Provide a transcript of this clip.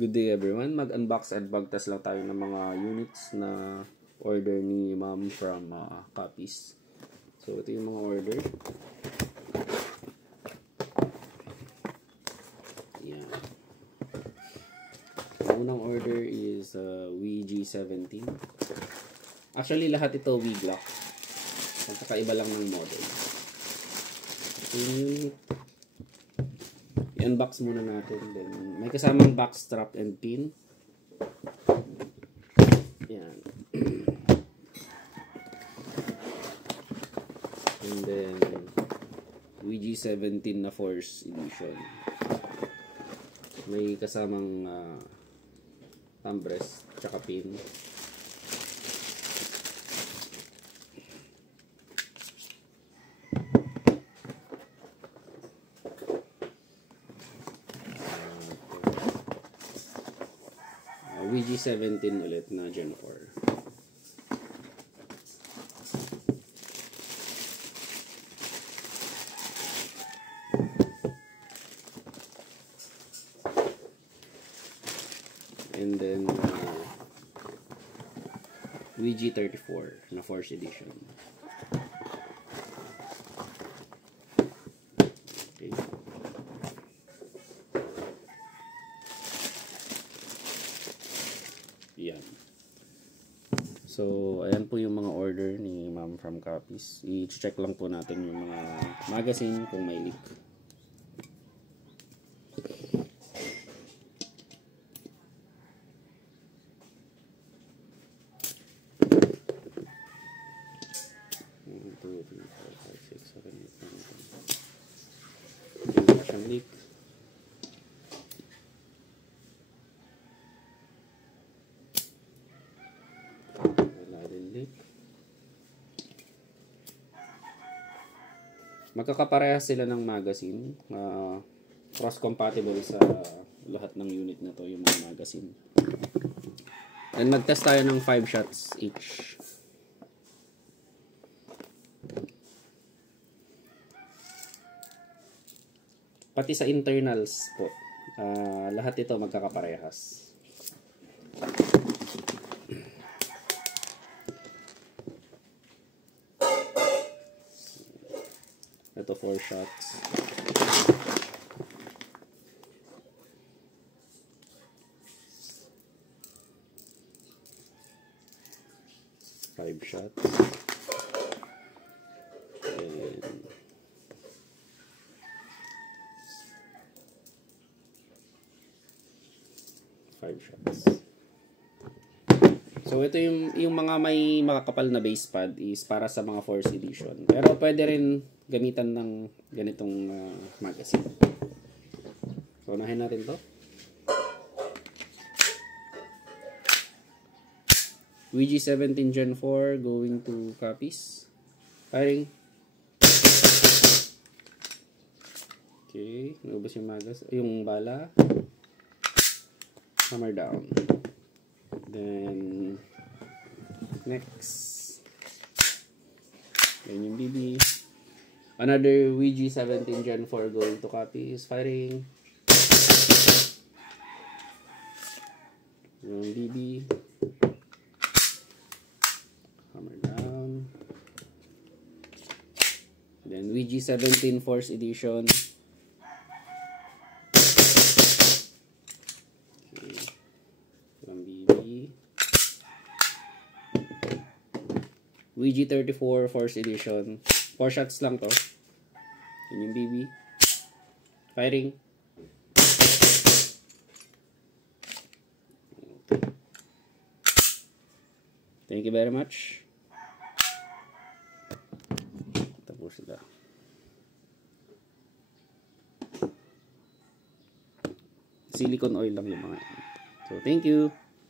Good day everyone. Mag-unbox and mag-test lang tayo ng mga units na order ni ma'am from Copies. So ito yung mga order. Yan. Ang unang order is WG17. Actually lahat ito WeGlock. Magkakaiba lang ng model. Ito yung unit. I-unbox muna natin. Then, may kasamang back strap and pin. Yan. And then, WG17 na Force Edition. May kasamang thumb rest, tsaka pin. WG17 ulit na Gen 4. And then WG34 na Force Edition. Okay. Yan. So, ayan po yung mga order ni ma'am from Copies. I-check lang po natin yung mga magazine kung may leak. Wala siyang leak. Magkakaparehas sila ng magazine. Cross-compatible sa lahat ng unit na to yung mga magazine. And mag-test tayo ng 5 shots each. Pati sa internals po. Lahat ito magkakaparehas. Ito 4 shots. Five shots. And 5 shots. So ito yung mga may makakapal na base pad is para sa mga Force Edition. Pero pwede rin gamitan ng ganitong magazine. So unahin natin to. WG17 Gen 4 going to Copies. Firing. Okay, naubos yung yung bala. Hammer down. Then next, then yung BB. Another WG17 Gen 4 going to Copies. Firing. Yung BB. Hammer down. Then WG17 Force Edition. Okay. Yung BB. WG34 Force Edition. 4 shots lang to. Yun yung BB. Firing. Okay. Thank you very much. Tapos sila. Silicone oil lang yung mga yan. So, thank you.